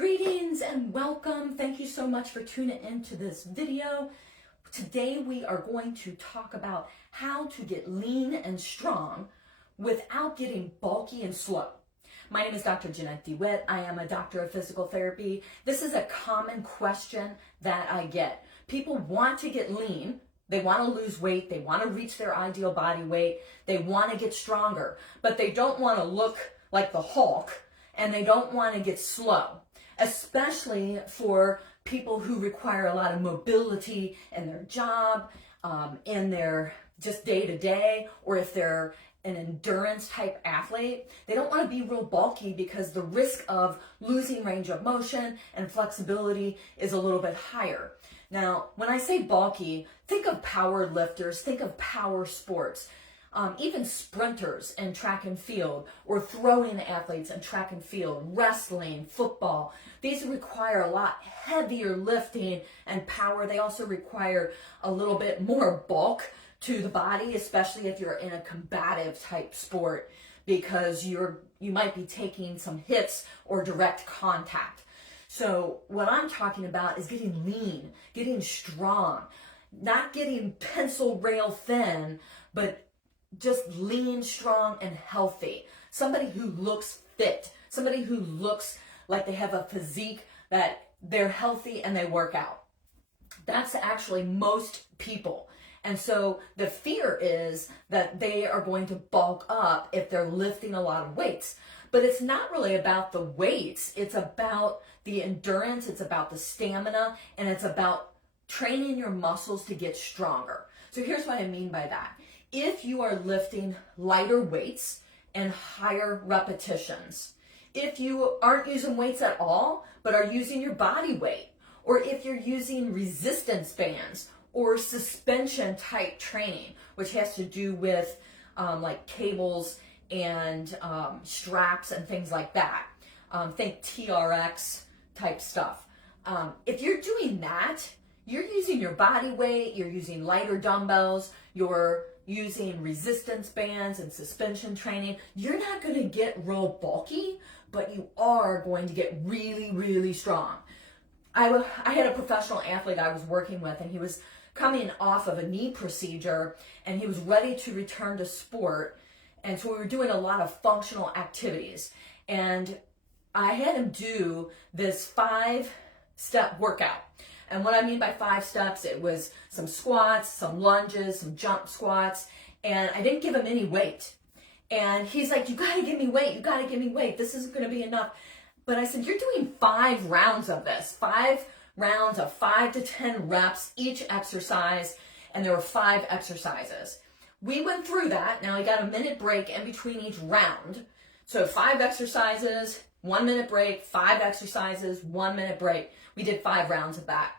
Greetings and welcome. Thank you so much for tuning into this video. Today we are going to talk about how to get lean and strong without getting bulky and slow. My name is Dr. Jeanette DeWitt. I am a doctor of physical therapy. This is a common question that I get. People want to get lean. They want to lose weight. They want to reach their ideal body weight. They want to get stronger, but they don't want to look like the Hulk and they don't want to get slow. Especially for people who require a lot of mobility in their job, in their just day-to-day, or if they're an endurance type athlete. They don't want to be real bulky because the risk of losing range of motion and flexibility is a little bit higher. Now, when I say bulky, think of power lifters, think of power sports. Even sprinters in track and field, or throwing athletes in track and field, wrestling, football. These require a lot heavier lifting and power. They also require a little bit more bulk to the body, especially if you're in a combative type sport, because you might be taking some hits or direct contact. So what I'm talking about is getting lean, getting strong, not getting pencil rail thin, but just lean, strong, and healthy. Somebody who looks fit, somebody who looks like they have a physique, that they're healthy and they work out. That's actually most people. And so the fear is that they are going to bulk up if they're lifting a lot of weights. But it's not really about the weights. It's about the endurance, it's about the stamina, and it's about training your muscles to get stronger. So here's what I mean by that. If you are lifting lighter weights and higher repetitions, if you aren't using weights at all, but are using your body weight, or if you're using resistance bands or suspension type training, which has to do with like cables and straps and things like that. Think TRX type stuff. If you're doing that, you're using your body weight, you're using lighter dumbbells, you're using resistance bands and suspension training. You're not going to get real bulky, but you are going to get really, really strong. I had a professional athlete I was working with, and he was coming off of a knee procedure, and he was ready to return to sport. And so we were doing a lot of functional activities. And I had him do this 5-step workout. And what I mean by 5 steps, it was some squats, some lunges, some jump squats, and I didn't give him any weight. And he's like, you gotta give me weight, you gotta give me weight, this isn't gonna be enough. But I said, you're doing 5 rounds of this, 5 rounds of 5 to 10 reps each exercise, and there were 5 exercises. We went through that. Now I got a minute break in between each round. So 5 exercises, 1 minute break, 5 exercises, 1 minute break. We did 5 rounds of that.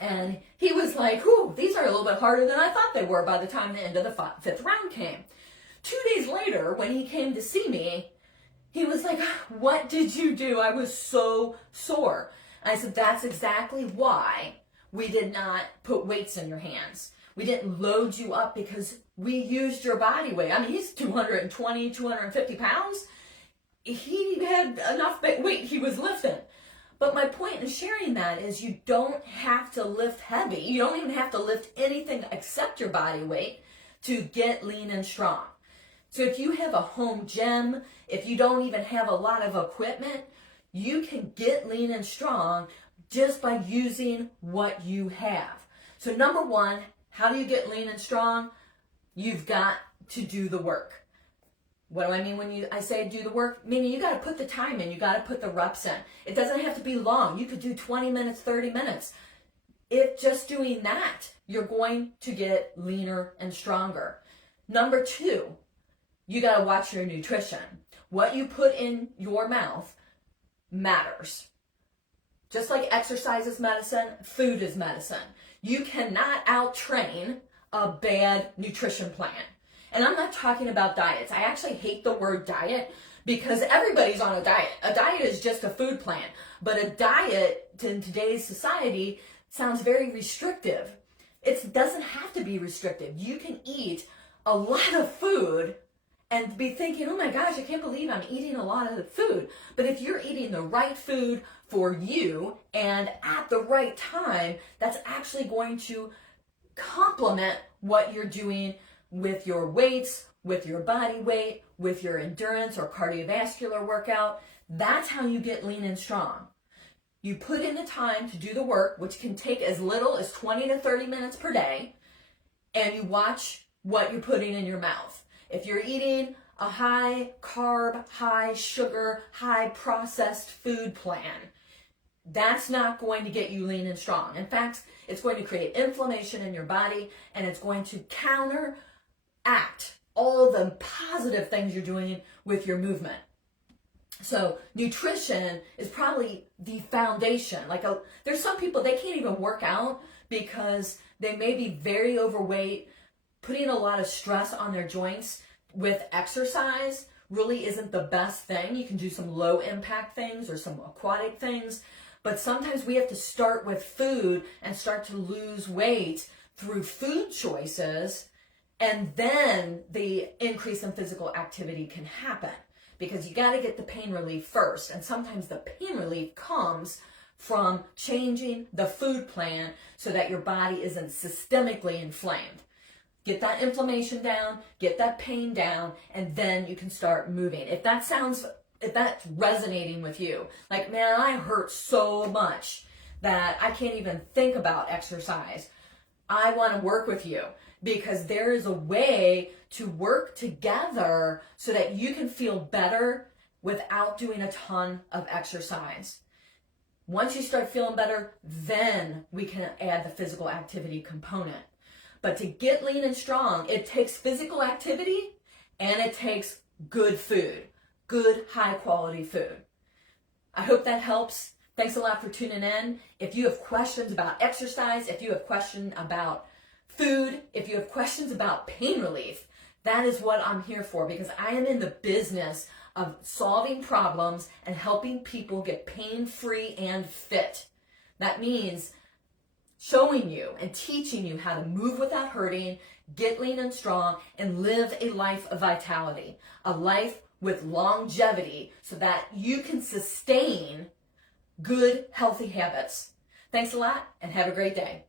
And he was like, whew, these are a little bit harder than I thought they were by the time the end of the 5th round came. 2 days later, when he came to see me, he was like, what did you do? I was so sore. And I said, that's exactly why we did not put weights in your hands. We didn't load you up because we used your body weight. I mean, he's 220, 250 pounds. He had enough weight he was lifting. But my point in sharing that is you don't have to lift heavy. You don't even have to lift anything except your body weight to get lean and strong. So if you have a home gym, if you don't even have a lot of equipment, you can get lean and strong just by using what you have. So number 1, how do you get lean and strong? You've got to do the work. What do I mean when I say do the work? Meaning you got to put the time in, you got to put the reps in. It doesn't have to be long. You could do 20 minutes, 30 minutes. If just doing that, you're going to get leaner and stronger. Number 2, you got to watch your nutrition. What you put in your mouth matters. Just like exercise is medicine, food is medicine. You cannot out-train a bad nutrition plan. And I'm not talking about diets. I actually hate the word diet because everybody's on a diet. A diet is just a food plan. But a diet in today's society sounds very restrictive. It doesn't have to be restrictive. You can eat a lot of food and be thinking, oh my gosh, I can't believe I'm eating a lot of food. But if you're eating the right food for you and at the right time, that's actually going to complement what you're doing with your weights, with your body weight, with your endurance or cardiovascular workout. That's how you get lean and strong. You put in the time to do the work, which can take as little as 20 to 30 minutes per day, and you watch what you're putting in your mouth. If you're eating a high carb, high sugar, high processed food plan, that's not going to get you lean and strong. In fact, it's going to create inflammation in your body, and it's going to counteract all the positive things you're doing with your movement. So nutrition is probably the foundation. There's some people, they can't even work out because they may be very overweight. Putting a lot of stress on their joints with exercise really isn't the best thing. You can do some low impact things or some aquatic things, but sometimes we have to start with food and start to lose weight through food choices, and then the increase in physical activity can happen. Because you got to get the pain relief first. And sometimes the pain relief comes from changing the food plan so that your body isn't systemically inflamed. Get that inflammation down, get that pain down, and then you can start moving. If that's resonating with you, like, man, I hurt so much that I can't even think about exercise, I want to work with you, because there is a way to work together so that you can feel better without doing a ton of exercise. Once you start feeling better, then we can add the physical activity component. But to get lean and strong, it takes physical activity and it takes good food, good high quality food. I hope that helps. Thanks a lot for tuning in. If you have questions about exercise, if you have questions about food, if you have questions about pain relief, that is what I'm here for, because I am in the business of solving problems and helping people get pain-free and fit. That means showing you and teaching you how to move without hurting, get lean and strong, and live a life of vitality, a life with longevity so that you can sustain good, healthy habits. Thanks a lot and have a great day.